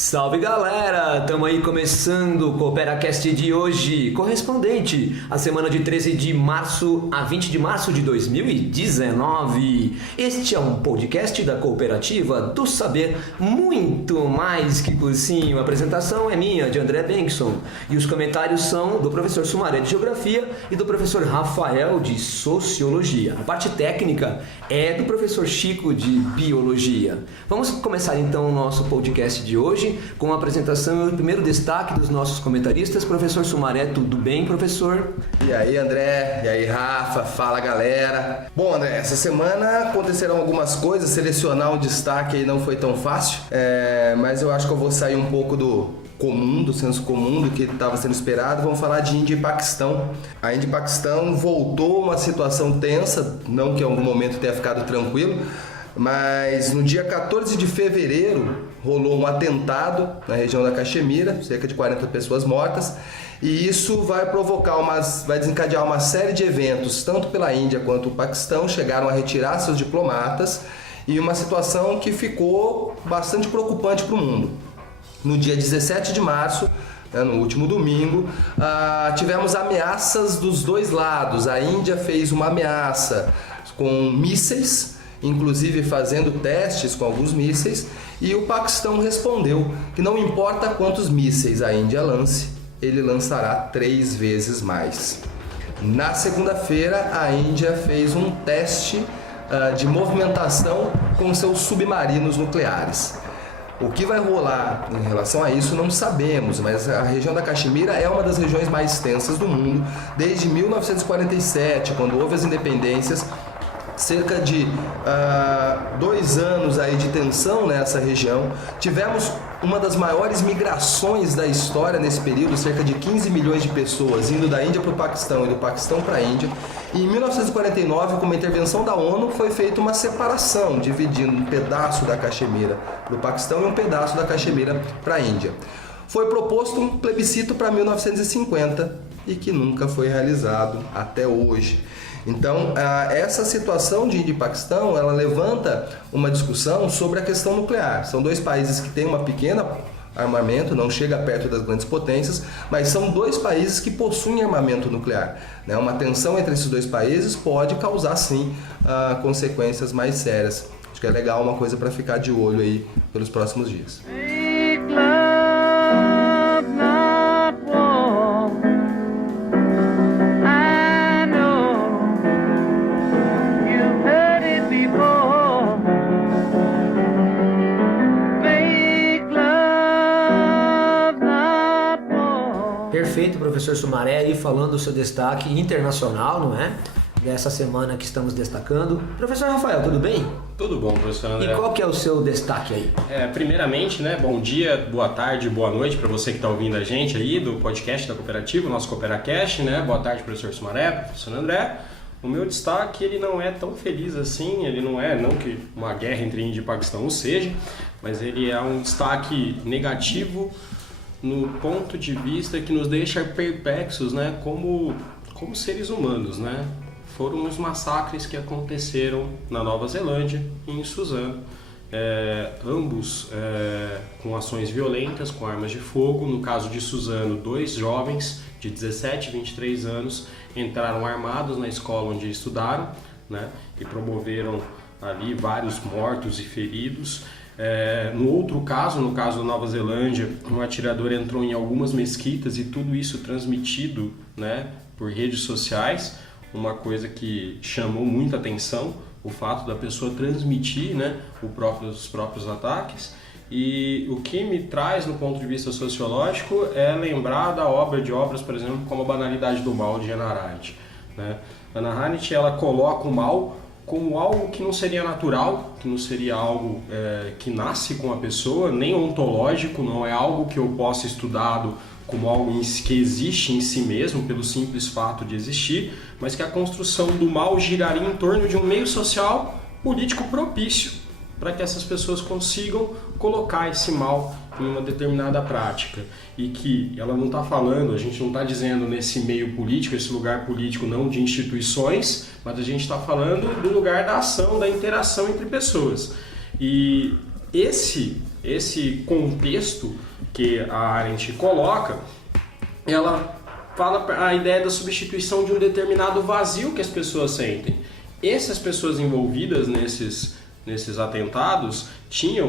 Salve galera, estamos aí começando o CooperaCast de hoje, correspondente à semana de 13 de março a 20 de março de 2019. Este é um podcast da Cooperativa do Saber, muito mais que cursinho. A apresentação é minha, de André Benson, e os comentários são do professor Sumaré de Geografia e do professor Rafael de Sociologia. A parte técnica é do professor Chico de Biologia. Vamos começar então o nosso podcast de hoje com a apresentação e o primeiro destaque dos nossos comentaristas. Professor Sumaré, tudo bem, professor? E aí, André? E aí, Rafa? Fala, galera! Bom, André, essa semana aconteceram algumas coisas, selecionar um destaque aí não foi tão fácil, mas eu acho que eu vou sair um pouco do senso comum, do que estava sendo esperado. Vamos falar de Índia e Paquistão. A Índia e Paquistão voltou uma situação tensa, não que em algum momento tenha ficado tranquilo, mas no dia 14 de fevereiro rolou um atentado na região da Caxemira, cerca de 40 pessoas mortas, e isso vai desencadear uma série de eventos, tanto pela Índia quanto o Paquistão chegaram a retirar seus diplomatas, e uma situação que ficou bastante preocupante para o mundo. No dia 17 de março, no último domingo, tivemos ameaças dos dois lados. A Índia fez uma ameaça com mísseis, inclusive fazendo testes com alguns mísseis, e o Paquistão respondeu que não importa quantos mísseis a Índia lance, ele lançará 3 vezes mais. Na segunda-feira, a Índia fez um teste de movimentação com seus submarinos nucleares. O que vai rolar em relação a isso não sabemos, mas a região da Caxemira é uma das regiões mais tensas do mundo. Desde 1947, quando houve as independências, cerca de 2 anos aí de tensão nessa região. Tivemos uma das maiores migrações da história nesse período, cerca de 15 milhões de pessoas indo da Índia para o Paquistão e do Paquistão para a Índia. E em 1949, com uma intervenção da ONU, foi feita uma separação, dividindo um pedaço da Caxemira para o Paquistão e um pedaço da Caxemira para a Índia. Foi proposto um plebiscito para 1950 e que nunca foi realizado até hoje. Então, essa situação de Índia e Paquistão, ela levanta uma discussão sobre a questão nuclear. São 2 países que têm uma pequena armamento, não chega perto das grandes potências, mas são 2 países que possuem armamento nuclear. Uma tensão entre esses 2 países pode causar, sim, consequências mais sérias. Acho que é legal, uma coisa para ficar de olho aí pelos próximos dias. Perfeito, professor Sumaré, aí falando do seu destaque internacional, não é? Dessa semana que estamos destacando. Professor Rafael, tudo bem? Tudo bom, professor André. E qual que é o seu destaque aí? Primeiramente, bom dia, boa tarde, boa noite para você que está ouvindo a gente aí do podcast da Cooperativa, o nosso CooperaCast, Boa tarde, professor Sumaré, professor André. O meu destaque, ele não é tão feliz assim, ele não que uma guerra entre Índia e Paquistão o seja, mas ele é um destaque negativo no ponto de vista que nos deixa perplexos, como seres humanos, Foram os massacres que aconteceram na Nova Zelândia e em Suzano, ambos com ações violentas, com armas de fogo. No caso de Suzano, 2 jovens de 17 e 23 anos entraram armados na escola onde estudaram, e promoveram ali vários mortos e feridos. No outro caso, no caso da Nova Zelândia, um atirador entrou em algumas mesquitas e tudo isso transmitido por redes sociais, uma coisa que chamou muita atenção, o fato da pessoa transmitir os próprios ataques. E o que me traz no ponto de vista sociológico é lembrar da obra de obras, por exemplo, como A Banalidade do Mal, de Hannah Arendt. Hannah Arendt, ela coloca o mal como algo que não seria natural, que não seria algo que nasce com a pessoa, nem ontológico, não é algo que eu possa estudado como algo que existe em si mesmo, pelo simples fato de existir, mas que a construção do mal giraria em torno de um meio social político propício para que essas pessoas consigam colocar esse mal em uma determinada prática. E que ela não está falando, a gente não está dizendo nesse meio político, esse lugar político não de instituições, mas a gente está falando do lugar da ação, da interação entre pessoas. E esse contexto que a Arendt coloca, ela fala a ideia da substituição de um determinado vazio que as pessoas sentem. Essas pessoas envolvidas nesses atentados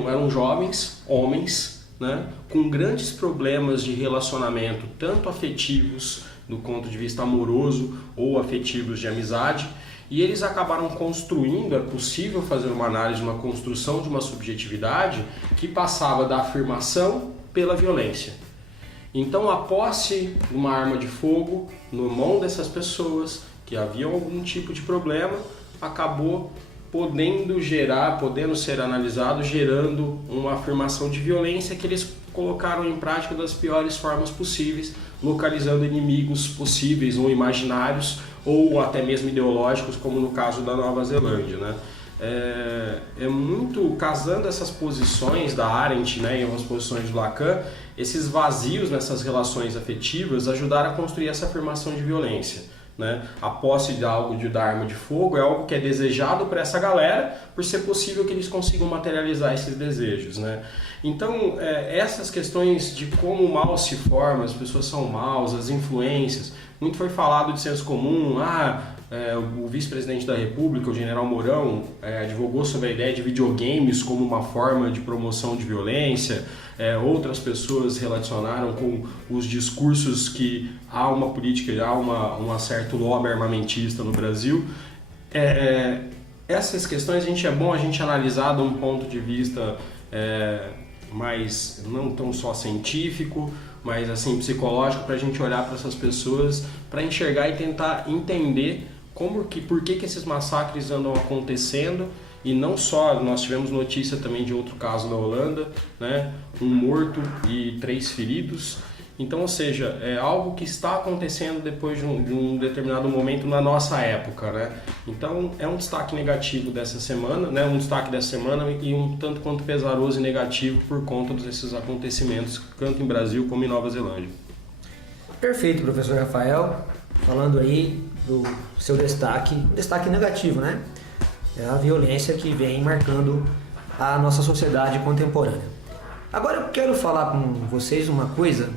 eram jovens, homens, né, com grandes problemas de relacionamento, tanto afetivos, do ponto de vista amoroso, ou afetivos de amizade, e eles acabaram construindo, é possível fazer uma análise, uma construção de uma subjetividade que passava da afirmação pela violência. Então a posse de uma arma de fogo no mão dessas pessoas que haviam algum tipo de problema acabou podendo ser analisado, gerando uma afirmação de violência que eles colocaram em prática das piores formas possíveis, localizando inimigos possíveis ou imaginários ou até mesmo ideológicos, como no caso da Nova Zelândia, né? É muito casando essas posições da Arendt, né, e algumas posições do Lacan, esses vazios nessas relações afetivas ajudaram a construir essa afirmação de violência, né? A posse da arma de fogo é algo que é desejado para essa galera, por ser possível que eles consigam materializar esses desejos, né? Então, essas questões de como o mal se forma, as pessoas são maus, as influências, muito foi falado de senso comum, o vice-presidente da República, o general Mourão, advogou sobre a ideia de videogames como uma forma de promoção de violência. Outras pessoas relacionaram com os discursos que há uma política, há um certo lobby armamentista no Brasil. Essas questões é bom a gente analisar de um ponto de vista mais não tão só científico, mas assim psicológico, para a gente olhar para essas pessoas, para enxergar e tentar entender por que esses massacres andam acontecendo. E não só, nós tivemos notícia também de outro caso na Holanda, né? 1 morto e 3 feridos. Então, ou seja, é algo que está acontecendo depois de um determinado momento na nossa época, né? Então, é um destaque negativo dessa semana, né? Um destaque dessa semana e um tanto quanto pesaroso e negativo por conta desses acontecimentos, tanto em Brasil como em Nova Zelândia. Perfeito, professor Rafael. Falando aí do seu destaque negativo, né? É a violência que vem marcando a nossa sociedade contemporânea. Agora eu quero falar com vocês uma coisa.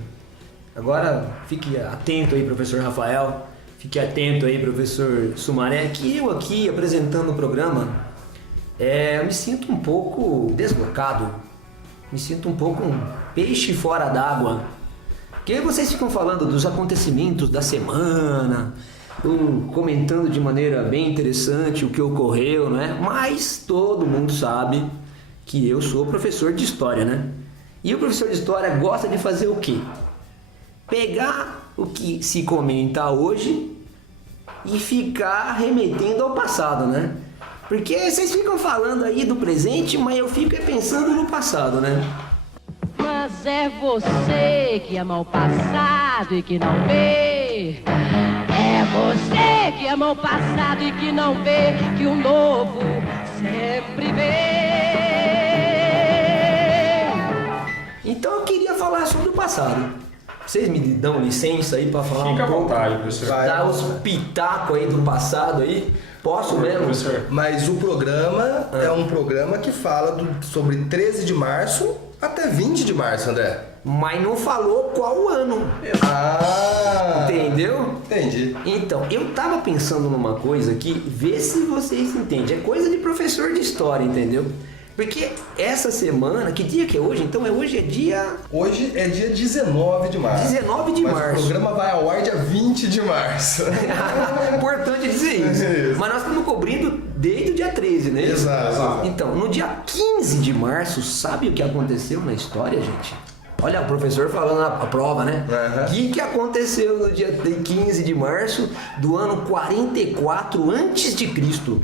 Agora fique atento aí, professor Rafael. Fique atento aí, professor Sumaré, que eu aqui apresentando o programa, eu me sinto um pouco deslocado. Me sinto um pouco um peixe fora d'água. Porque vocês ficam falando dos acontecimentos da semana, comentando de maneira bem interessante o que ocorreu, né? Mas todo mundo sabe que eu sou professor de história, né? E o professor de história gosta de fazer o quê? Pegar o que se comenta hoje e ficar remetendo ao passado, né? Porque vocês ficam falando aí do presente, mas eu fico pensando no passado, né? Mas é você que ama o passado e que não vê. É você que ama o passado e que não vê que o novo sempre vem. Então eu queria falar sobre o passado. Vocês me dão licença aí para falar Fica um pouco? à vontade, professor. Dar os pitacos aí do passado aí? Posso mesmo? Professor. Mas o programa é um programa que fala sobre 13 de março até 20 de março, André. Mas não falou qual o ano. Entendeu? Entendi. Então, eu tava pensando numa coisa aqui, vê se vocês entendem. É coisa de professor de história, entendeu? Porque essa semana, que dia que é hoje? Então, hoje é dia... Hoje é dia 19 de março. 19 de mas março. O programa vai ao ar dia 20 de março. Importante dizer isso. Mas nós estamos cobrindo desde o dia 13, né? Exato. Então, no dia 15 de março, sabe o que aconteceu na história, gente? Olha, o professor falando a prova, né? O que aconteceu no dia 15 de março do ano 44 a.C.?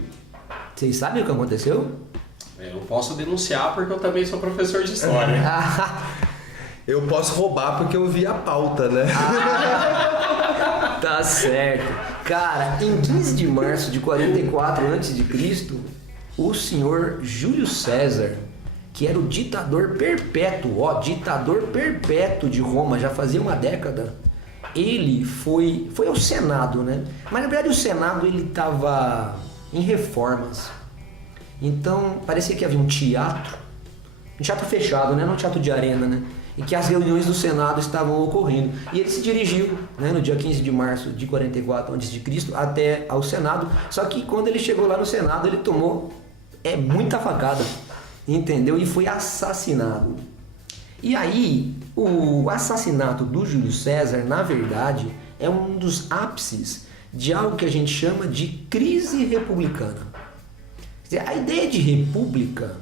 Vocês sabem o que aconteceu? Eu não posso denunciar porque eu também sou professor de história. Eu posso roubar porque eu vi a pauta, né? Tá certo. Cara, em 15 de março de 44 a.C., o senhor Júlio César, que era o ditador perpétuo, ditador perpétuo de Roma, já fazia uma década, ele foi ao Senado, né? Mas na verdade o Senado ele estava em reformas. Então parecia que havia um teatro um teatro fechado, né? Não um teatro de arena, né? Em que as reuniões do Senado estavam ocorrendo. E ele se dirigiu, né, no dia 15 de março de 44 a.C. até ao Senado. Só que quando ele chegou lá no Senado, ele tomou muita facada, entendeu? E foi assassinado. E aí, o assassinato do Júlio César, na verdade, é um dos ápices de algo que a gente chama de crise republicana. Quer dizer, a ideia de república,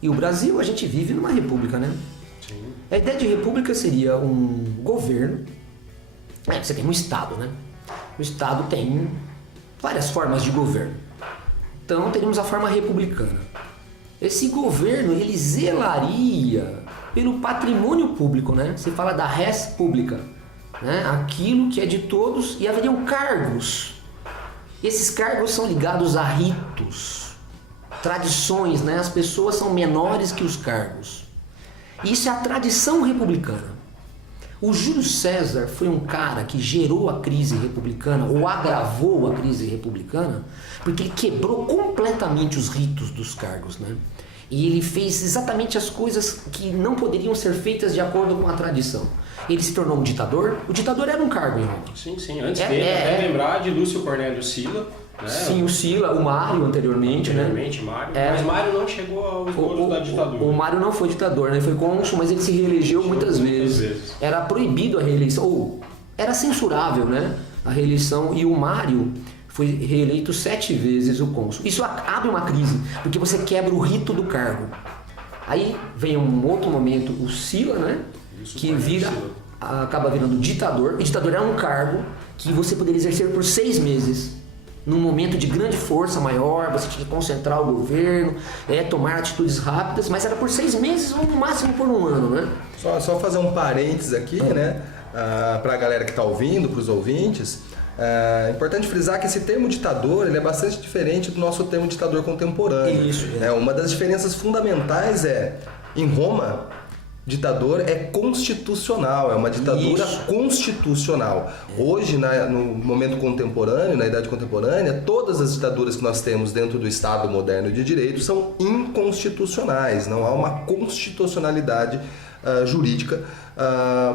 e o Brasil, a gente vive numa república, né? Sim. A ideia de república seria um governo, você tem um Estado, né? O Estado tem várias formas de governo. Então teríamos a forma republicana. Esse governo, ele zelaria pelo patrimônio público, né? Se fala da res publica, né? Aquilo que é de todos, e haveriam cargos. Esses cargos são ligados a ritos, tradições, né? As pessoas são menores que os cargos. Isso é a tradição republicana. O Júlio César foi um cara que gerou a crise republicana, ou agravou a crise republicana, porque ele quebrou completamente os ritos dos cargos, né? E ele fez exatamente as coisas que não poderiam ser feitas de acordo com a tradição. Ele se tornou um ditador. O ditador era um cargo em Roma. Sim. Antes dele, até lembrar de Lúcio Cornélio Sila. Né? Sim, o Sila, o Mário anteriormente, né? Mário. Mas Mário não chegou ao esgoto da ditadura. O Mário não foi ditador, né? Ele foi cônsul, mas ele se reelegeu muitas vezes. Era proibido a reeleição, ou era censurável, né? A reeleição, e o Mário foi reeleito 7 vezes o cônsul. Isso abre uma crise, porque você quebra o rito do cargo. Aí vem um outro momento, o Sila, né? Que acaba virando ditador. O ditador era um cargo que você poderia exercer por 6 meses. Num momento de grande força maior, você tinha que concentrar o governo, tomar atitudes rápidas, mas era por 6 meses ou no máximo por 1 ano, né? Só fazer um parênteses aqui, né? Para a galera que está ouvindo, para os ouvintes. É importante frisar que esse termo ditador ele é bastante diferente do nosso termo ditador contemporâneo. Isso. Uma das diferenças fundamentais em Roma, ditador é constitucional, é uma ditadura constitucional. Hoje, no momento contemporâneo, na idade contemporânea, todas as ditaduras que nós temos dentro do Estado moderno de direito são inconstitucionais, não há uma constitucionalidade jurídica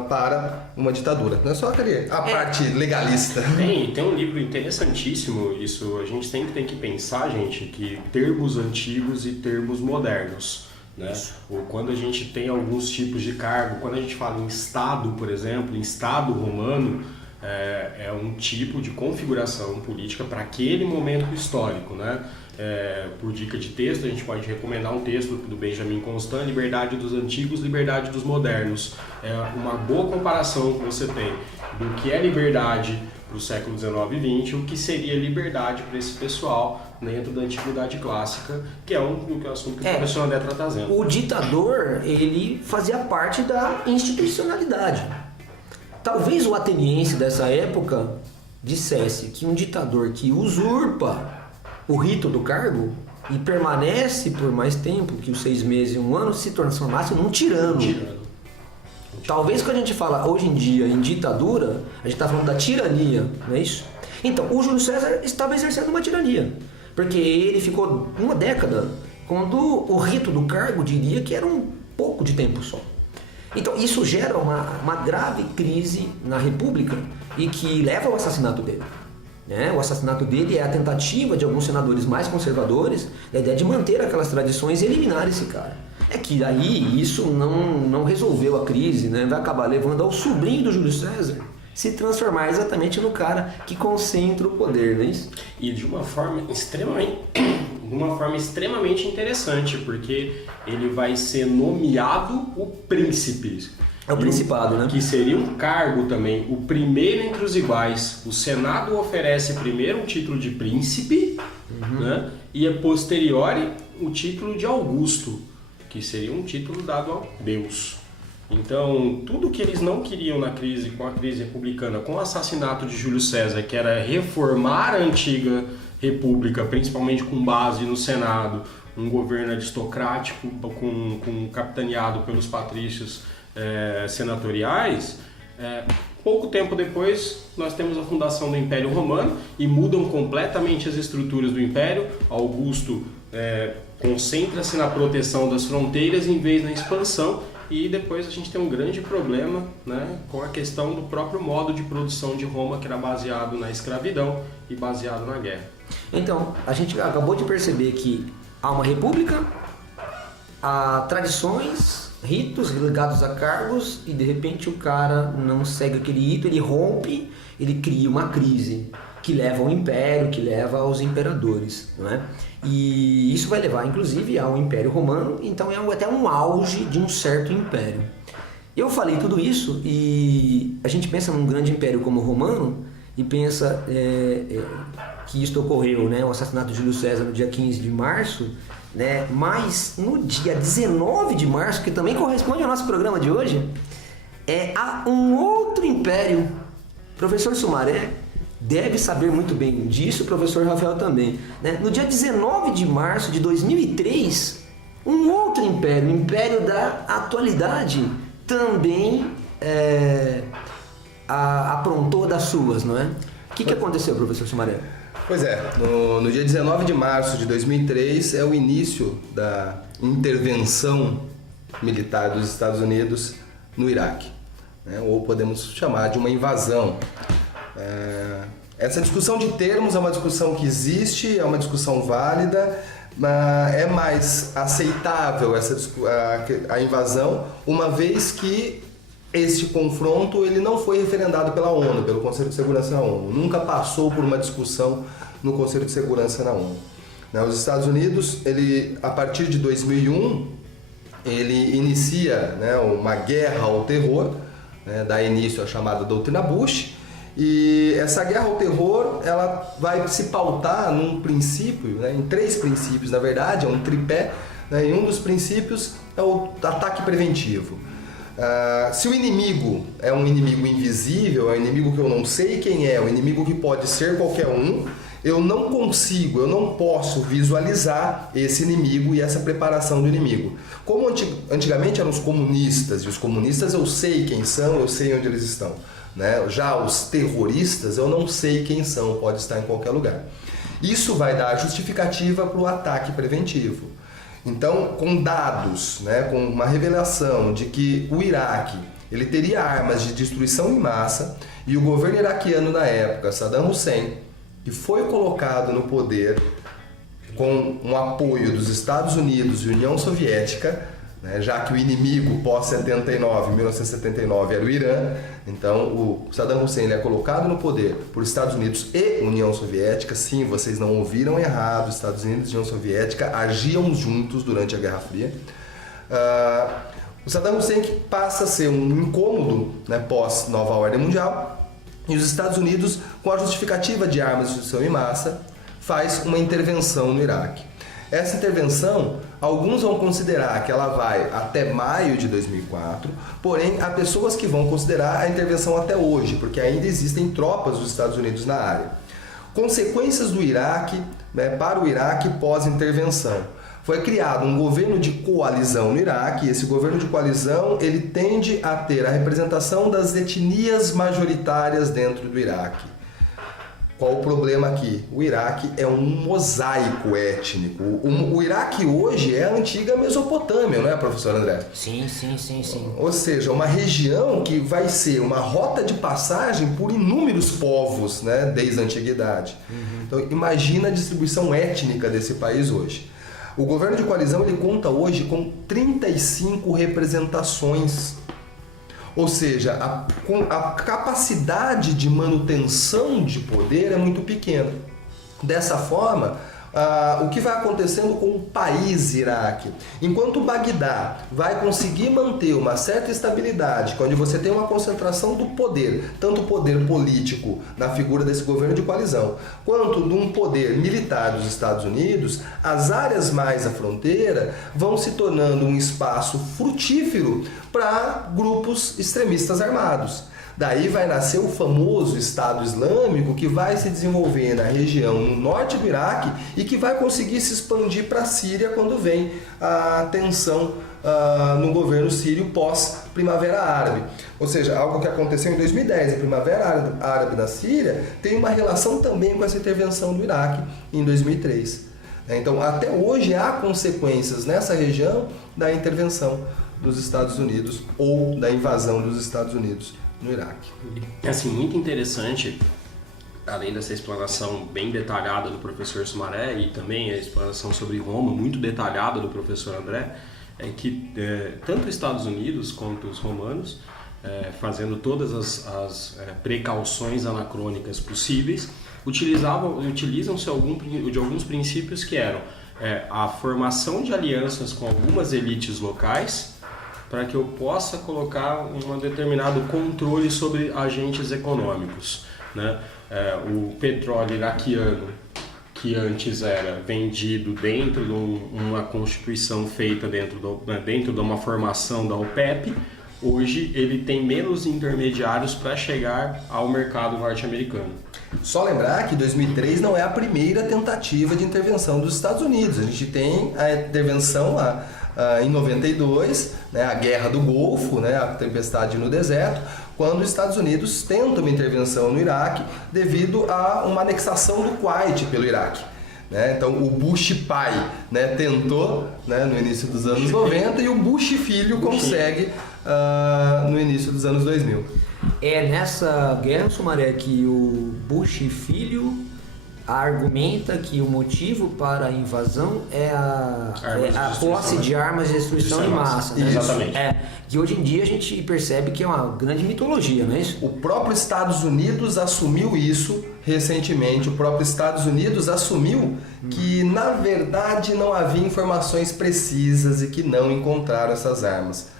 para uma ditadura. Não é só a parte legalista. Tem um livro interessantíssimo, isso a gente sempre tem que pensar, gente, que termos antigos e termos modernos. Né? Ou quando a gente tem alguns tipos de cargo, quando a gente fala em Estado, por exemplo, em Estado romano, é um tipo de configuração política para aquele momento histórico, né? Por dica de texto, a gente pode recomendar um texto do Benjamin Constant, Liberdade dos Antigos, Liberdade dos Modernos. É uma boa comparação que você tem do que é liberdade para o século XIX e XX, o que seria liberdade para esse pessoal dentro da Antiguidade Clássica, que é um assunto que o professor André está trazendo. O ditador, ele fazia parte da institucionalidade. Talvez o ateniense dessa época dissesse que um ditador que usurpa o rito do cargo e permanece por mais tempo que os 6 meses e 1 ano se transformasse num tirano. Talvez quando a gente fala hoje em dia em ditadura, a gente está falando da tirania, não é isso? Então, o Júlio César estava exercendo uma tirania, porque ele ficou 1 década quando o rito do cargo diria que era um pouco de tempo só. Então, isso gera uma grave crise na República e que leva ao assassinato dele. O assassinato dele é a tentativa de alguns senadores mais conservadores, a ideia de manter aquelas tradições e eliminar esse cara. É que aí isso não resolveu a crise, né? Vai acabar levando ao sobrinho do Júlio César se transformar exatamente no cara que concentra o poder, não é isso? E de uma forma extremamente interessante, porque ele vai ser nomeado o príncipe. É o principado, né? Que seria um cargo também, o primeiro entre os iguais. O Senado oferece primeiro um título de príncipe, né? E a posteriori o título de Augusto, que seria um título dado ao Deus. Então, tudo que eles não queriam com a crise republicana, com o assassinato de Júlio César, que era reformar a antiga república, principalmente com base no Senado, um governo aristocrático capitaneado pelos patrícios senatoriais, pouco tempo depois nós temos a fundação do Império Romano e mudam completamente as estruturas do Império. Augusto concentra-se na proteção das fronteiras em vez na expansão, e depois a gente tem um grande problema, né, com a questão do próprio modo de produção de Roma, que era baseado na escravidão e baseado na guerra. Então, a gente acabou de perceber que há uma república, há tradições, ritos ligados a cargos, e de repente o cara não segue aquele rito, ele rompe, ele cria uma crise que leva ao império, que leva aos imperadores, não é? E isso vai levar inclusive ao Império Romano, então é até um auge de um certo império. Eu falei tudo isso e a gente pensa num grande império como o romano e pensa que isto ocorreu, né, o assassinato de Júlio César no dia 15 de março, né, mas no dia 19 de março, que também corresponde ao nosso programa de hoje, há um outro império. Professor Sumaré deve saber muito bem disso, o professor Rafael também, né? No dia 19 de março de 2003, um outro império, o Império da Atualidade, também aprontou das suas, não é? O que aconteceu, professor Sumaré? Pois é, no dia 19 de março de 2003 é o início da intervenção militar dos Estados Unidos no Iraque, né? Ou podemos chamar de uma invasão. Essa discussão de termos é uma discussão que existe, é uma discussão válida, mas é mais aceitável a invasão, uma vez que este confronto ele não foi referendado pela ONU, pelo Conselho de Segurança da ONU, nunca passou por uma discussão no Conselho de Segurança da ONU. Os Estados Unidos, a partir de 2001, ele inicia, né, uma guerra ao terror, né, dá início à chamada Doutrina Bush, e essa guerra ao terror ela vai se pautar num princípio, né, em 3 princípios, na verdade, é um tripé, né, e um dos princípios é o ataque preventivo. Se o inimigo é um inimigo invisível, é um inimigo que eu não sei quem é, um inimigo que pode ser qualquer um, eu não posso visualizar esse inimigo e essa preparação do inimigo. Como antigamente eram os comunistas, e os comunistas eu sei quem são, eu sei onde eles estão, né? Já os terroristas eu não sei quem são, pode estar em qualquer lugar. Isso vai dar justificativa para o ataque preventivo. Então, com dados, né, com uma revelação de que o Iraque ele teria armas de destruição em massa, e o governo iraquiano na época, Saddam Hussein, que foi colocado no poder com um apoio dos Estados Unidos e União Soviética, né, já que o inimigo pós-79, 1979, era o Irã, então o Saddam Hussein ele é colocado no poder por Estados Unidos e União Soviética. Sim, vocês não ouviram errado, Estados Unidos e União Soviética agiam juntos durante a Guerra Fria. O Saddam Hussein passa a ser um incômodo, né, pós-Nova Ordem Mundial, e os Estados Unidos, com a justificativa de armas de destruição em massa, faz uma intervenção no Iraque. Essa intervenção, alguns vão considerar que ela vai até maio de 2004, porém há pessoas que vão considerar a intervenção até hoje, porque ainda existem tropas dos Estados Unidos na área. Consequências do Iraque, né, para o Iraque pós-intervenção. Foi criado um governo de coalizão no Iraque, e esse governo de coalizão ele tende a ter a representação das etnias majoritárias dentro do Iraque. Qual o problema aqui? O Iraque é um mosaico étnico. O Iraque hoje é a antiga Mesopotâmia, não é, professor André? Sim. Ou seja, uma região que vai ser uma rota de passagem por inúmeros povos, né, desde a antiguidade. Então, imagina a distribuição étnica desse país hoje. O governo de coalizão ele conta hoje com 35 representações. Ou seja, a capacidade de manutenção de poder é muito pequena. Dessa forma, o que vai acontecendo com o país Iraque? Enquanto Bagdá vai conseguir manter uma certa estabilidade, onde você tem uma concentração do poder, tanto o poder político na figura desse governo de coalizão, quanto de um poder militar dos Estados Unidos, as áreas mais à fronteira vão se tornando um espaço frutífero para grupos extremistas armados. Daí vai nascer o famoso Estado Islâmico, que vai se desenvolver na região no norte do Iraque e que vai conseguir se expandir para a Síria quando vem a tensão no governo sírio pós-Primavera Árabe. Ou seja, algo que aconteceu em 2010, a Primavera Árabe na Síria, tem uma relação também com essa intervenção do Iraque em 2003. Então, até hoje há consequências nessa região da intervenção dos Estados Unidos ou da invasão dos Estados Unidos no Iraque. Assim, muito interessante, além dessa explanação bem detalhada do professor Sumaré e também a explanação sobre Roma, muito detalhada do professor André, é que tanto os Estados Unidos quanto os romanos, fazendo todas as precauções anacrônicas possíveis, utilizam-se de alguns princípios que eram a formação de alianças com algumas elites locais para que eu possa colocar um determinado controle sobre agentes econômicos, né? O petróleo iraquiano, que antes era vendido dentro de uma constituição feita dentro de uma formação da OPEP, hoje ele tem menos intermediários para chegar ao mercado norte-americano. Só lembrar que 2003 não é a primeira tentativa de intervenção dos Estados Unidos. A gente tem a intervenção em 92, né, a Guerra do Golfo, né, a tempestade no deserto, quando os Estados Unidos tentam uma intervenção no Iraque devido a uma anexação do Kuwait pelo Iraque. Né? Então o Bush pai, né, tentou, né, no início dos anos 90 e o Bush filho consegue no início dos anos 2000. É nessa guerra, Sumaré, que o Bush filho argumenta que o motivo para a invasão é a posse de armas de destruição em massa. Né? Exatamente. Que hoje em dia a gente percebe que é uma grande mitologia, não é isso? O próprio Estados Unidos assumiu isso recentemente. O próprio Estados Unidos assumiu que, na verdade, não havia informações precisas e que não encontraram essas armas.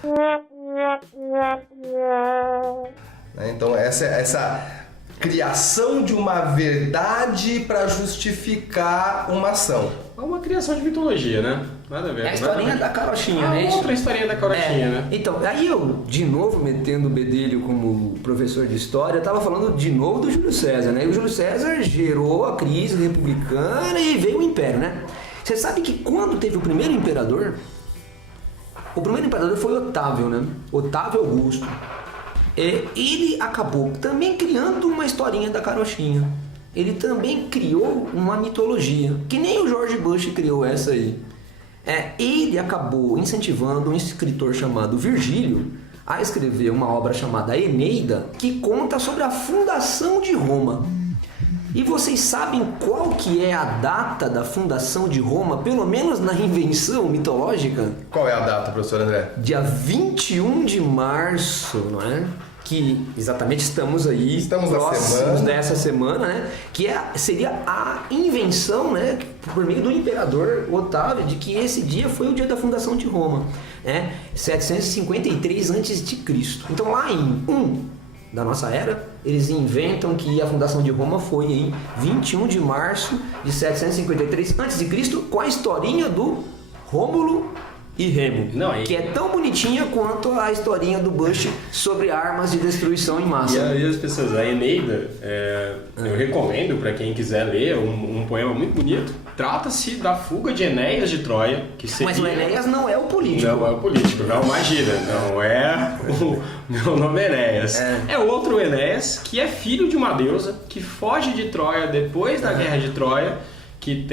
Então, essa criação de uma verdade para justificar uma ação. É uma criação de mitologia, né? Nada a ver. É a historinha da carochinha, né? Outra historinha da carochinha, né? Então, aí eu, de novo, metendo o bedelho como professor de história, estava falando de novo do Júlio César, né? E o Júlio César gerou a crise republicana e veio o Império, né? Você sabe que quando teve o primeiro imperador foi Otávio, né? Otávio Augusto. Ele acabou também criando uma historinha da carochinha. Ele também criou uma mitologia, que nem o George Bush criou essa aí. Ele acabou incentivando um escritor chamado Virgílio a escrever uma obra chamada Eneida, que conta sobre a fundação de Roma. E vocês sabem qual que é a data da fundação de Roma, pelo menos na invenção mitológica? Qual é a data, professor André? Dia 21 de março, não é? Que exatamente estamos próximos dessa semana, né? Que seria a invenção, né, por meio do imperador Otávio, de que esse dia foi o dia da fundação de Roma, né? 753 a.C. Então lá em 1 da nossa era, eles inventam que a fundação de Roma foi em 21 de março de 753 a.C., com a historinha do Rômulo e Remo, que é tão bonitinha quanto a historinha do Bush sobre armas de destruição em massa. E aí as pessoas, a Eneida, eu recomendo para quem quiser ler, um poema muito bonito. Trata-se da fuga de Enéas de Troia, que seria... Mas o Enéas não é o político. Não é o político, não, imagina, não é o meu nome é Enéas. É outro Enéas, que é filho de uma deusa, que foge de Troia depois da guerra de Troia, que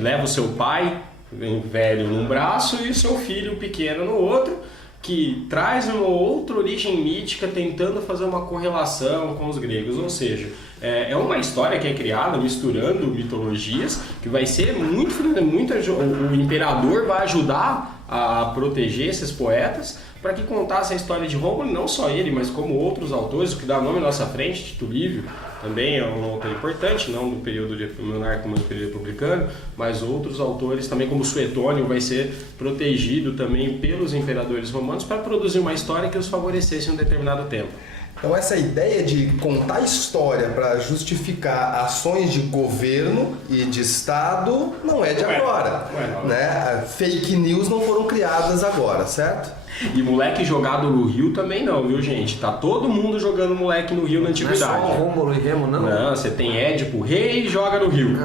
leva o seu pai velho num braço e o seu filho pequeno no outro, que traz uma outra origem mítica tentando fazer uma correlação com os gregos, ou seja, é uma história que é criada misturando mitologias, que vai ser muito o imperador vai ajudar a proteger esses poetas para que contasse a história de Roma, não só ele, mas como outros autores, o que dá nome à nossa frente, Tito Livio, também é um autor importante, não do período monárquico, mas do período republicano, mas outros autores também, como Suetônio, vai ser protegido também pelos imperadores romanos para produzir uma história que os favorecesse em um determinado tempo. Então essa ideia de contar história para justificar ações de governo e de Estado não é de agora. Né? Fake news não foram criadas agora, certo? E moleque jogado no Rio também não, viu, gente? Tá todo mundo jogando moleque no Rio na antiguidade. Não é só Rômulo e Remo, não? Não, você tem Édipo, rei, joga no Rio.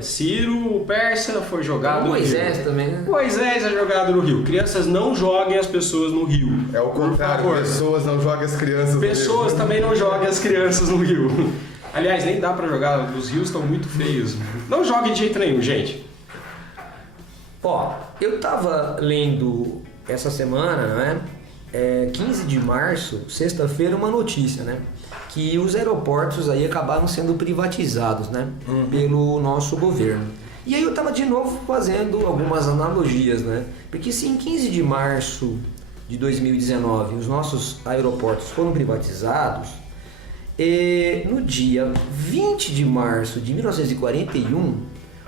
Ciro, o persa, foi jogado no Rio. Moisés também, né? Moisés é jogado no Rio. Crianças não joguem as pessoas no Rio. É o contrário, pessoas não jogam as crianças no Rio. Pessoas também não joguem as crianças no Rio. Aliás, nem dá pra jogar, os rios estão muito feios. Não joguem de jeito nenhum, gente. Ó, eu tava lendo essa semana, né? 15 de março, sexta-feira, uma notícia, né? Que os aeroportos aí acabaram sendo privatizados, né? Pelo nosso governo. E aí eu tava de novo fazendo algumas analogias, né? Porque se em 15 de março de 2019 os nossos aeroportos foram privatizados, no dia 20 de março de 1941,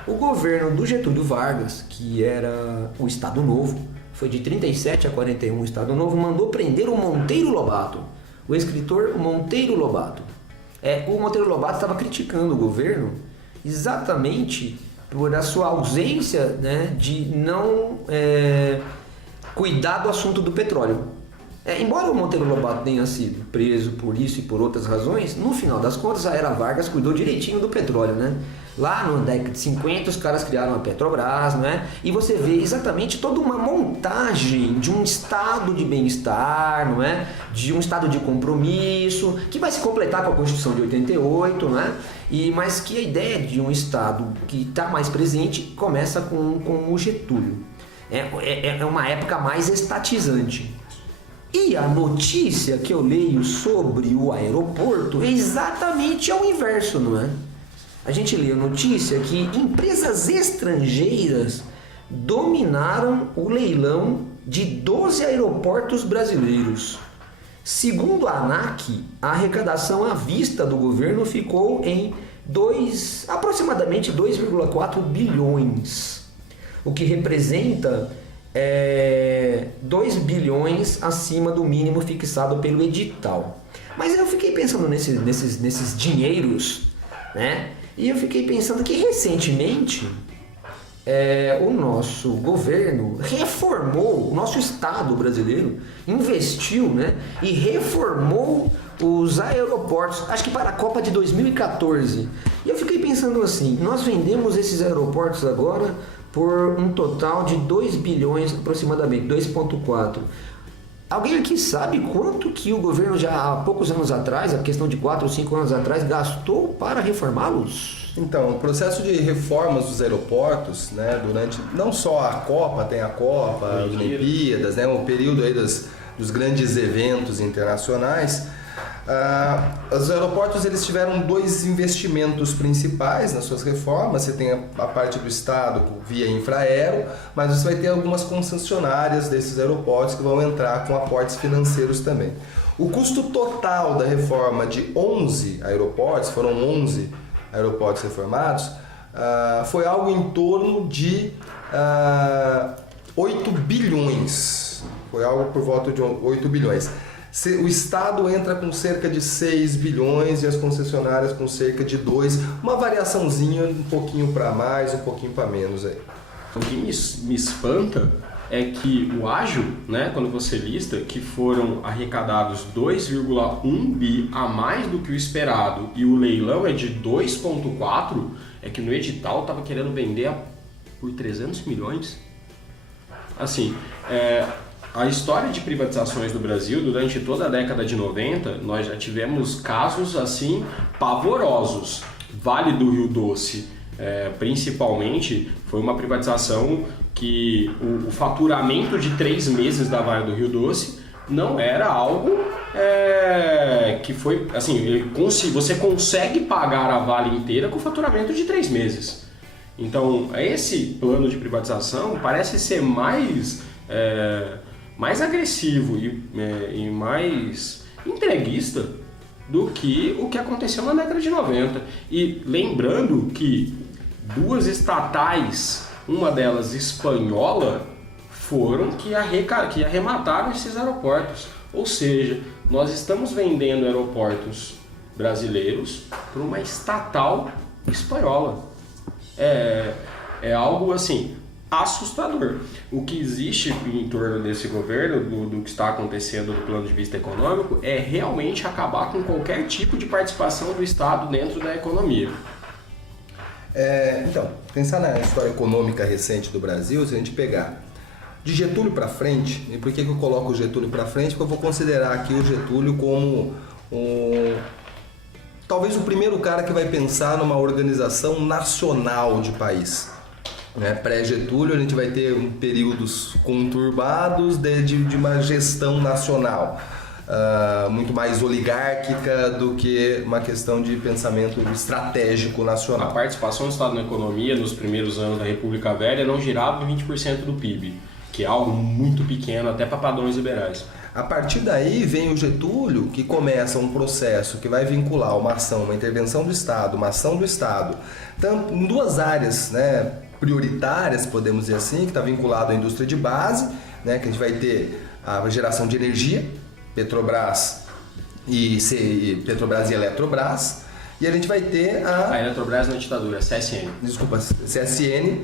o governo do Getúlio Vargas, que era o Estado Novo, foi de 37 a 41 o Estado Novo, mandou prender o Monteiro Lobato, o escritor Monteiro Lobato. O Monteiro Lobato estava criticando o governo exatamente por a sua ausência, né, de não cuidar do assunto do petróleo. Embora o Monteiro Lobato tenha sido preso por isso e por outras razões, no final das contas a Era Vargas cuidou direitinho do petróleo, né? Lá na década de 50 os caras criaram a Petrobras, né? E você vê exatamente toda uma montagem de um estado de bem-estar, não é? De um estado de compromisso, que vai se completar com a Constituição de 88, né? Mas que a ideia de um estado que está mais presente começa com o Getúlio. É uma época mais estatizante. E a notícia que eu leio sobre o aeroporto é exatamente ao inverso, não é? A gente lê a notícia que empresas estrangeiras dominaram o leilão de 12 aeroportos brasileiros. Segundo a ANAC, a arrecadação à vista do governo ficou em aproximadamente 2,4 bilhões, o que representa 2 bilhões acima do mínimo fixado pelo edital. Mas eu fiquei pensando nesses dinheiros, né? E eu fiquei pensando que recentemente o nosso governo reformou, o nosso Estado brasileiro investiu, né? E reformou os aeroportos, acho que para a Copa de 2014. E eu fiquei pensando assim, nós vendemos esses aeroportos agora por um total de 2 bilhões aproximadamente, 2,4. Alguém aqui sabe quanto que o governo já há poucos anos atrás, a questão de 4 ou 5 anos atrás, gastou para reformá-los? Então, o processo de reformas dos aeroportos, né, durante não só a Copa, tem a Copa, as Olimpíadas, né, o período aí dos grandes eventos internacionais, os aeroportos eles tiveram 2 investimentos principais nas suas reformas. Você tem a parte do Estado via Infraero, mas você vai ter algumas concessionárias desses aeroportos que vão entrar com aportes financeiros também. O custo total da reforma de 11 aeroportos, foram 11 aeroportos reformados, foi algo em torno de 8 bilhões. Foi algo por volta de 8 bilhões. O Estado entra com cerca de 6 bilhões e as concessionárias com cerca de 2, uma variaçãozinha, um pouquinho para mais, um pouquinho para menos aí. O que me espanta é que o ágio, né, quando você lista que foram arrecadados 2,1 bi a mais do que o esperado e o leilão é de 2,4, é que no edital estava querendo vender por 300 milhões. Assim, a história de privatizações do Brasil, durante toda a década de 90, nós já tivemos casos assim pavorosos. Vale do Rio Doce, principalmente, foi uma privatização que o faturamento de 3 meses da Vale do Rio Doce não era algo que foi assim, você consegue pagar a Vale inteira com faturamento de 3 meses. Então, esse plano de privatização parece ser mais agressivo e mais entreguista do que o que aconteceu na década de 90. E lembrando que 2 estatais, uma delas espanhola, foram que arremataram esses aeroportos. Ou seja, nós estamos vendendo aeroportos brasileiros para uma estatal espanhola. É algo assim assustador. O que existe em torno desse governo, do que está acontecendo do plano de vista econômico, é realmente acabar com qualquer tipo de participação do Estado dentro da economia. Então, pensar na história econômica recente do Brasil, se a gente pegar de Getúlio para frente, e por que eu coloco o Getúlio para frente? Porque eu vou considerar aqui o Getúlio como talvez o primeiro cara que vai pensar numa organização nacional de país. Pré-Getúlio, a gente vai ter períodos conturbados de uma gestão nacional, muito mais oligárquica do que uma questão de pensamento estratégico A nacional. participação do Estado na economia nos primeiros anos da República Velha não girava em 20% do PIB, que é algo muito pequeno até para padrões liberais. A partir daí vem o Getúlio, que começa um processo que vai vincular uma ação, uma intervenção do Estado, uma ação do Estado, tanto em duas áreas, prioritárias, podemos dizer assim, que está vinculado à indústria de base, que a gente vai ter a geração de energia, Petrobras e Eletrobras, e a gente vai ter A Eletrobras na ditadura, a CSN. CSN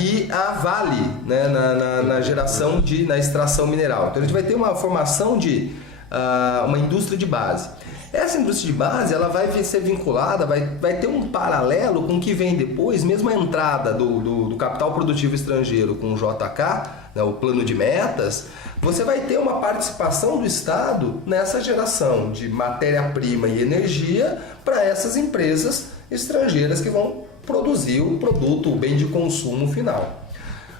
e a Vale, na geração na extração mineral. Então a gente vai ter uma formação de uma indústria de base. Essa indústria de base ela vai ser vinculada, vai ter um paralelo com o que vem depois, mesmo a entrada do capital produtivo estrangeiro com o JK, o plano de metas. Você vai ter uma participação do Estado nessa geração de matéria-prima e energia para essas empresas estrangeiras que vão produzir o produto, o bem de consumo final.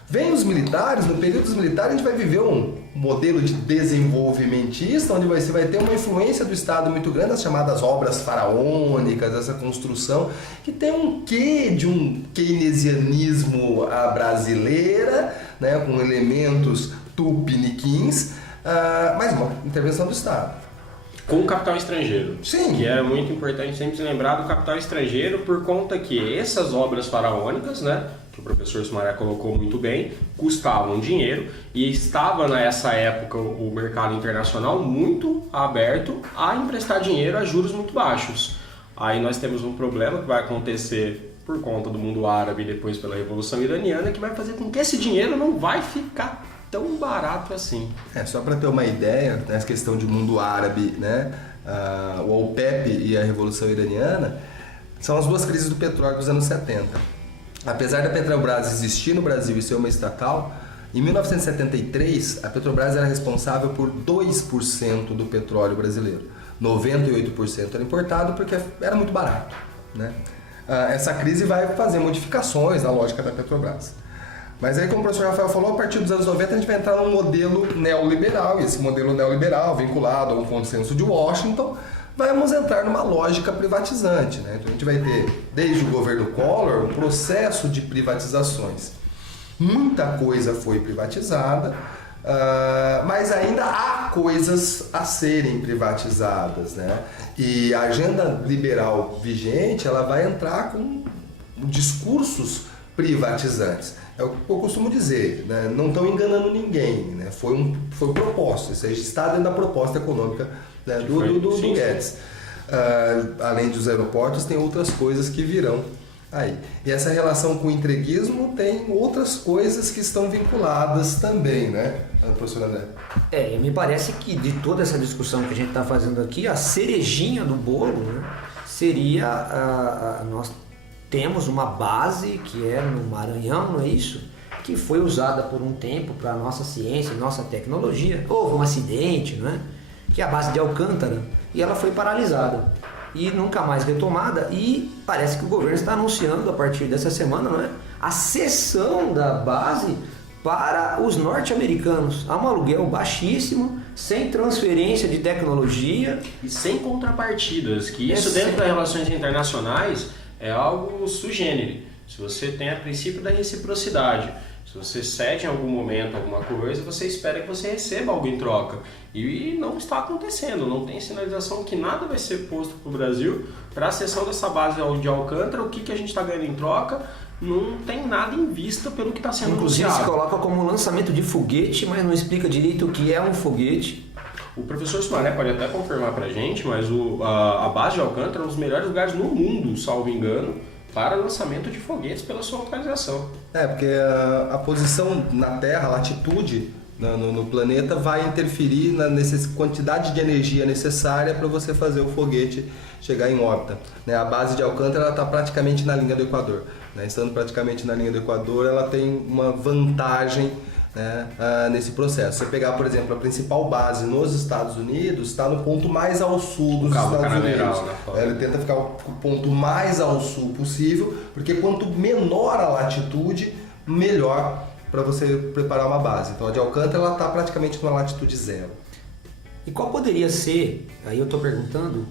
Vem os militares, no período dos militares a gente vai viver um modelo de desenvolvimentista, onde você vai ter uma influência do Estado muito grande, as chamadas obras faraônicas, essa construção, que tem um quê de um keynesianismo à brasileira, com elementos tupiniquins, mas uma intervenção do Estado. Com o capital estrangeiro. Sim. Que é muito importante sempre se lembrar do capital estrangeiro, por conta que essas obras faraônicas, que o professor Sumaré colocou muito bem, custavam dinheiro e estava nessa época o mercado internacional muito aberto a emprestar dinheiro a juros muito baixos. Aí nós temos um problema que vai acontecer por conta do mundo árabe e depois pela Revolução Iraniana, que vai fazer com que esse dinheiro não vai ficar tão barato assim. Só para ter uma ideia, nessa questão de mundo árabe, o OPEP e a Revolução Iraniana, são as duas crises do petróleo dos anos 70. Apesar da Petrobras existir no Brasil e ser uma estatal, em 1973 a Petrobras era responsável por 2% do petróleo brasileiro. 98% era importado porque era muito barato. Essa crise vai fazer modificações na lógica da Petrobras. Mas aí, como o professor Rafael falou, a partir dos anos 90 a gente vai entrar num modelo neoliberal, e esse modelo neoliberal, vinculado a um consenso de Washington, vamos entrar numa lógica privatizante. Então a gente vai ter, desde o governo Collor, um processo de privatizações. Muita coisa foi privatizada, mas ainda há coisas a serem privatizadas. E a agenda liberal vigente, ela vai entrar com discursos privatizantes. É o que eu costumo dizer, não estão enganando ninguém, foi proposto, isso está dentro da proposta econômica do Guedes. Além dos aeroportos, tem outras coisas que virão aí. E essa relação com o entreguismo tem outras coisas que estão vinculadas também, professor André? Me parece que de toda essa discussão que a gente está fazendo aqui, a cerejinha do bolo seria nós temos uma base que é no Maranhão, não é isso? Que foi usada por um tempo para a nossa ciência, nossa tecnologia. Houve um acidente, não é? Que é a base de Alcântara, e ela foi paralisada e nunca mais retomada, e parece que o governo está anunciando a partir dessa semana, não é? A cessão da base para os norte-americanos a um aluguel baixíssimo, sem transferência de tecnologia e sem contrapartidas, que isso dentro das relações internacionais é algo sui generis. Se você tem a princípio da reciprocidade, se você cede em algum momento alguma coisa, você espera que você receba algo em troca. E não está acontecendo, não tem sinalização que nada vai ser posto para o Brasil para a cessão dessa base de Alcântara. O que a gente está ganhando em troca? Não tem nada em vista pelo que está sendo Inclusive anunciado. se coloca como lançamento de foguete, mas não explica direito o que é um foguete. O professor Sumaré pode até confirmar pra gente, mas a base de Alcântara é um dos melhores lugares no mundo, salvo engano, para lançamento de foguetes pela sua localização. Porque a posição na Terra, a latitude no planeta vai interferir na quantidade de energia necessária para você fazer o foguete chegar em órbita. A base de Alcântara está praticamente na linha do Equador. Estando praticamente na linha do Equador, ela tem uma vantagem né, nesse processo. Você pegar, por exemplo, a principal base nos Estados Unidos, está no ponto mais ao sul dos Estados Unidos. Ele tenta ficar o ponto mais ao sul possível, porque quanto menor a latitude, melhor para você preparar uma base. Então a de Alcântara ela está praticamente numa latitude 0. E qual poderia ser, aí eu estou perguntando,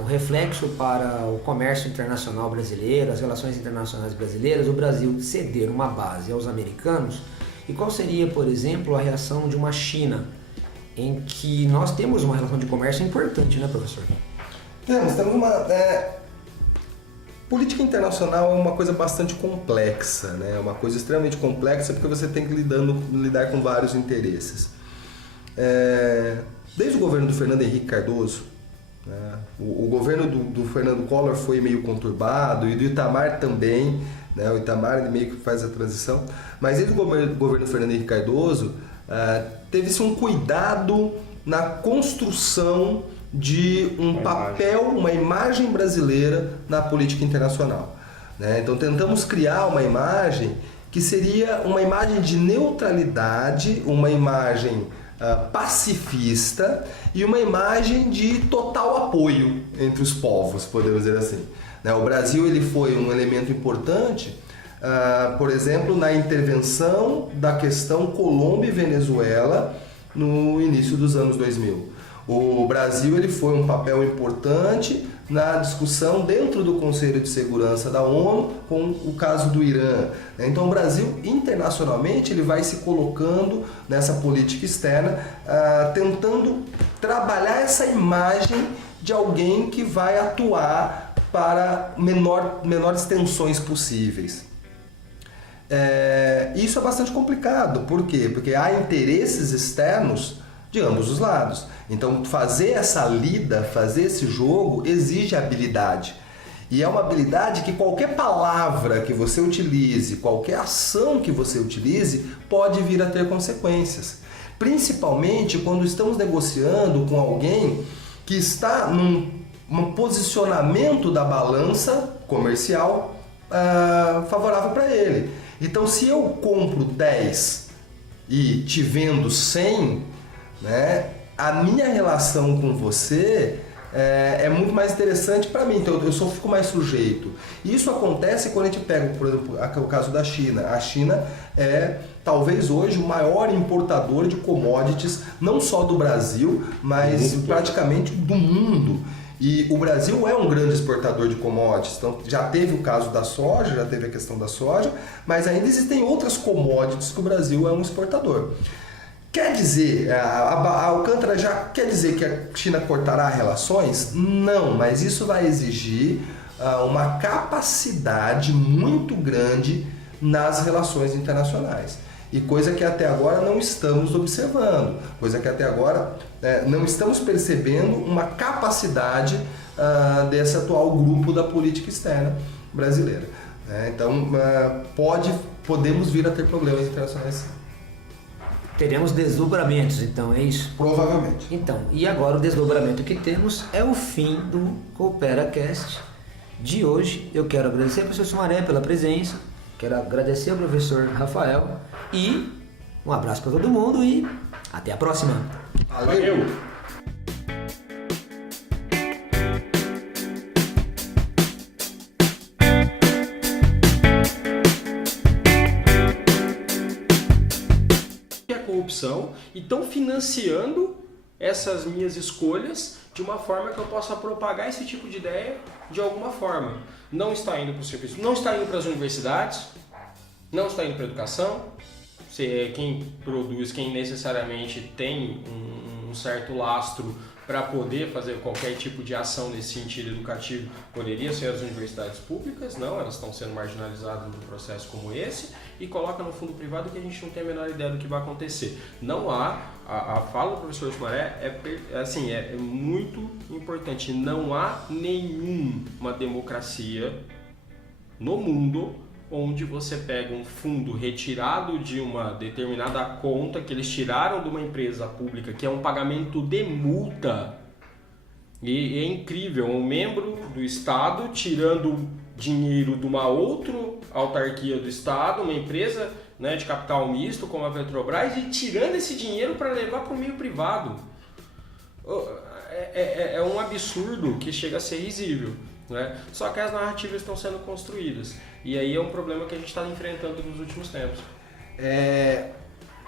o reflexo para o comércio internacional brasileiro, as relações internacionais brasileiras, o Brasil ceder uma base aos americanos? E qual seria, por exemplo, a reação de uma China, em que nós temos uma relação de comércio importante, né, professor? Temos uma... Política internacional é uma coisa bastante complexa, né? É uma coisa extremamente complexa porque você tem que lidar com vários interesses. Desde o governo do Fernando Henrique Cardoso, né? O governo do Fernando Collor foi meio conturbado e do Itamar também, né? O Itamar ele meio que faz a transição, mas desde o governo do Fernando Henrique Cardoso teve-se um cuidado na construção de um papel, uma imagem brasileira na política internacional, né? Então tentamos criar uma imagem que seria uma imagem de neutralidade, uma imagem pacifista e uma imagem de total apoio entre os povos, podemos dizer assim, né? O Brasil ele foi um elemento importante, por exemplo, na intervenção da questão Colômbia e Venezuela no início dos anos 2000. O Brasil ele foi um papel importante na discussão dentro do Conselho de Segurança da ONU com o caso do Irã. Então o Brasil internacionalmente ele vai se colocando nessa política externa, tentando trabalhar essa imagem de alguém que vai atuar para menores tensões possíveis. Isso é bastante complicado. Por quê? Porque há interesses externos de ambos os lados. Então fazer essa lida, fazer esse jogo exige habilidade. E é uma habilidade que qualquer palavra que você utilize, qualquer ação que você utilize, pode vir a ter consequências. Principalmente quando estamos negociando com alguém que está num posicionamento da balança comercial favorável para ele. Então se eu compro 10 e te vendo 100, né, a minha relação com você é muito mais interessante para mim, então eu só fico mais sujeito. Isso acontece quando a gente pega, por exemplo, o caso da China. A China é talvez hoje o maior importador de commodities, não só do Brasil, mas praticamente do mundo. E o Brasil é um grande exportador de commodities, então já teve o caso da soja, já teve a questão da soja, mas ainda existem outras commodities que o Brasil é um exportador. Quer dizer, a Alcântara já quer dizer que a China cortará relações? Não, mas isso vai exigir uma capacidade muito grande nas relações internacionais. E coisa que até agora não estamos observando, coisa que até agora não estamos percebendo uma capacidade desse atual grupo da política externa brasileira. Então, podemos vir a ter problemas internacionais. Teremos desdobramentos, então, é isso? Provavelmente. Então, e agora o desdobramento que temos é o fim do CooperaCast de hoje. Eu quero agradecer ao professor Sumaré pela presença, quero agradecer ao professor Rafael e um abraço para todo mundo e até a próxima. Valeu! Corrupção e estão financiando essas minhas escolhas de uma forma que eu possa propagar esse tipo de ideia de alguma forma. Não está indo para o serviço, não está indo para as universidades, não está indo para a educação. Quem produz, quem necessariamente tem um certo lastro para poder fazer qualquer tipo de ação nesse sentido educativo poderia ser as universidades públicas, não, elas estão sendo marginalizadas num processo como esse e coloca no fundo privado que a gente não tem a menor ideia do que vai acontecer. Não há, a fala do professor Sumaré é muito importante, não há nenhuma democracia no mundo onde você pega um fundo retirado de uma determinada conta que eles tiraram de uma empresa pública, que é um pagamento de multa. E é incrível, um membro do Estado tirando dinheiro de uma outra autarquia do Estado, uma empresa né, de capital misto, como a Petrobras, e tirando esse dinheiro para levar para o meio privado. É um absurdo que chega a ser risível. Né? Só que as narrativas estão sendo construídas. E aí é um problema que a gente está enfrentando nos últimos tempos.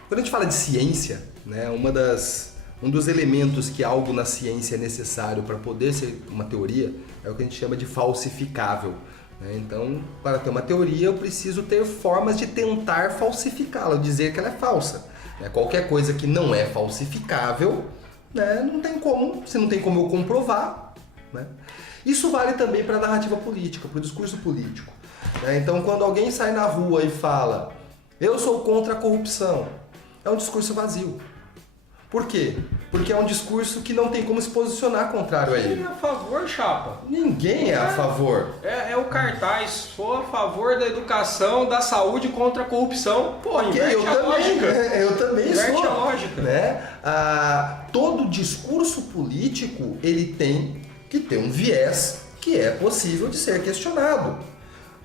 Quando a gente fala de ciência, né, um dos elementos que algo na ciência é necessário para poder ser uma teoria é o que a gente chama de falsificável. Né? Então, para ter uma teoria, eu preciso ter formas de tentar falsificá-la, dizer que ela é falsa. Né? Qualquer coisa que não é falsificável, né, não tem como, se não tem como eu comprovar. Né? Isso vale também para a narrativa política, para o discurso político. Né? Então, quando alguém sai na rua e fala eu sou contra a corrupção, é um discurso vazio. Por quê? Porque é um discurso que não tem como se posicionar contrário a ele. Ninguém é a favor, chapa. Ninguém é a favor. É o cartaz, sou a favor da educação, da saúde contra a corrupção. Pô, inverte a lógica. Eu também inverte sou. a lógica. Né? Todo discurso político, ele tem que ter um viés que é possível de ser questionado.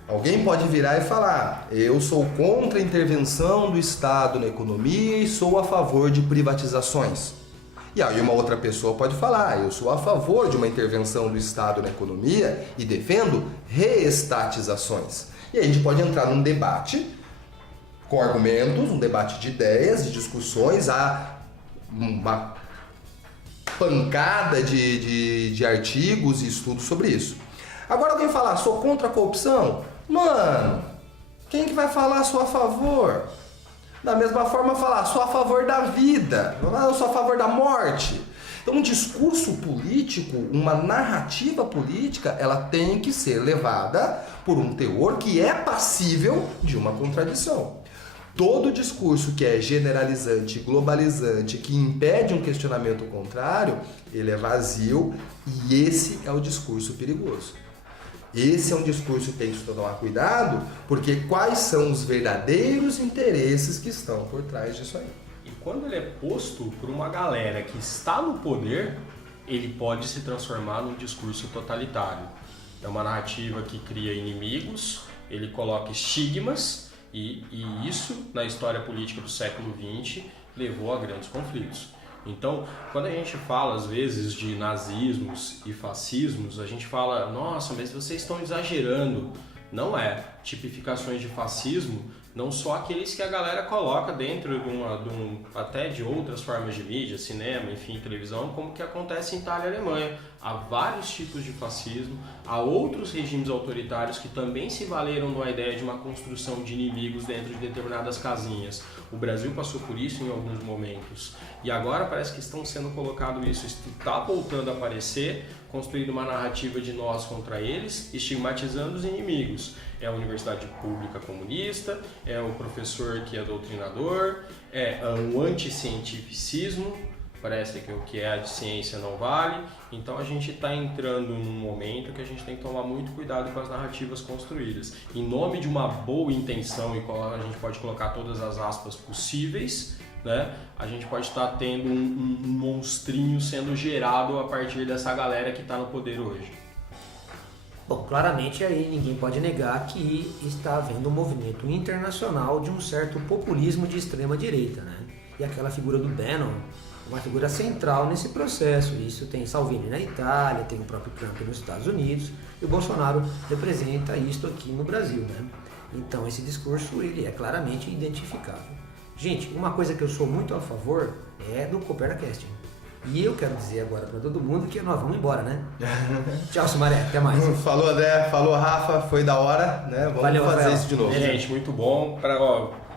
Alguém pode virar e falar, eu sou contra a intervenção do Estado na economia e sou a favor de privatizações. E aí uma outra pessoa pode falar, eu sou a favor de uma intervenção do Estado na economia e defendo reestatizações. E aí a gente pode entrar num debate com argumentos, um debate de ideias, de discussões, há uma pancada de artigos e estudos sobre isso. Agora alguém falar, sou contra a corrupção? Mano, quem que vai falar sou a favor? Da mesma forma falar, sou a favor da vida, eu sou a favor da morte. Então um discurso político, uma narrativa política, ela tem que ser levada por um teor que é passível de uma contradição. Todo discurso que é generalizante, globalizante, que impede um questionamento contrário, ele é vazio e esse é o discurso perigoso. Esse é um discurso que tem que tomar cuidado, porque quais são os verdadeiros interesses que estão por trás disso aí? E quando ele é posto por uma galera que está no poder, ele pode se transformar num discurso totalitário. É uma narrativa que cria inimigos, ele coloca estigmas, e isso, na história política do século XX, levou a grandes conflitos. Então, quando a gente fala, às vezes, de nazismos e fascismos, a gente fala, nossa, mas vocês estão exagerando. Não é. Tipificações de fascismo não só aqueles que a galera coloca dentro até de outras formas de mídia, cinema, enfim, televisão, como que acontece em Itália e Alemanha. Há vários tipos de fascismo, há outros regimes autoritários que também se valeram da ideia de uma construção de inimigos dentro de determinadas casinhas. O Brasil passou por isso em alguns momentos. E agora parece que estão sendo colocado isso, está voltando a aparecer, construindo uma narrativa de nós contra eles, estigmatizando os inimigos. É a universidade pública comunista, é o professor que é doutrinador, é um anticientificismo, parece que o que é de ciência não vale. Então a gente está entrando num momento que a gente tem que tomar muito cuidado com as narrativas construídas. Em nome de uma boa intenção, e a gente pode colocar todas as aspas possíveis, né? A gente pode estar tendo um monstrinho sendo gerado a partir dessa galera que está no poder hoje. Bom, claramente aí ninguém pode negar que está havendo um movimento internacional de um certo populismo de extrema direita, né? E aquela figura do Bannon, uma figura central nesse processo. Isso tem Salvini na Itália, tem o próprio Trump nos Estados Unidos, e o Bolsonaro representa isto aqui no Brasil, né? Então esse discurso ele é claramente identificável. Gente, uma coisa que eu sou muito a favor é do CooperaCast. E eu quero dizer agora para todo mundo que nós vamos embora, né? Tchau, Sumaré, até mais. Falou, André, falou, Rafa, foi da hora, né? Vamos Valeu, fazer Rafael. isso de novo. Gente, muito bom.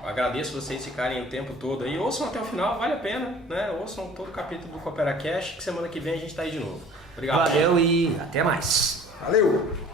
Agradeço vocês ficarem o tempo todo aí. Ouçam até o final, vale a pena, né? Ouçam todo o capítulo do CooperaCast, que semana que vem a gente tá aí de novo. Obrigado. Valeu e até mais. Valeu!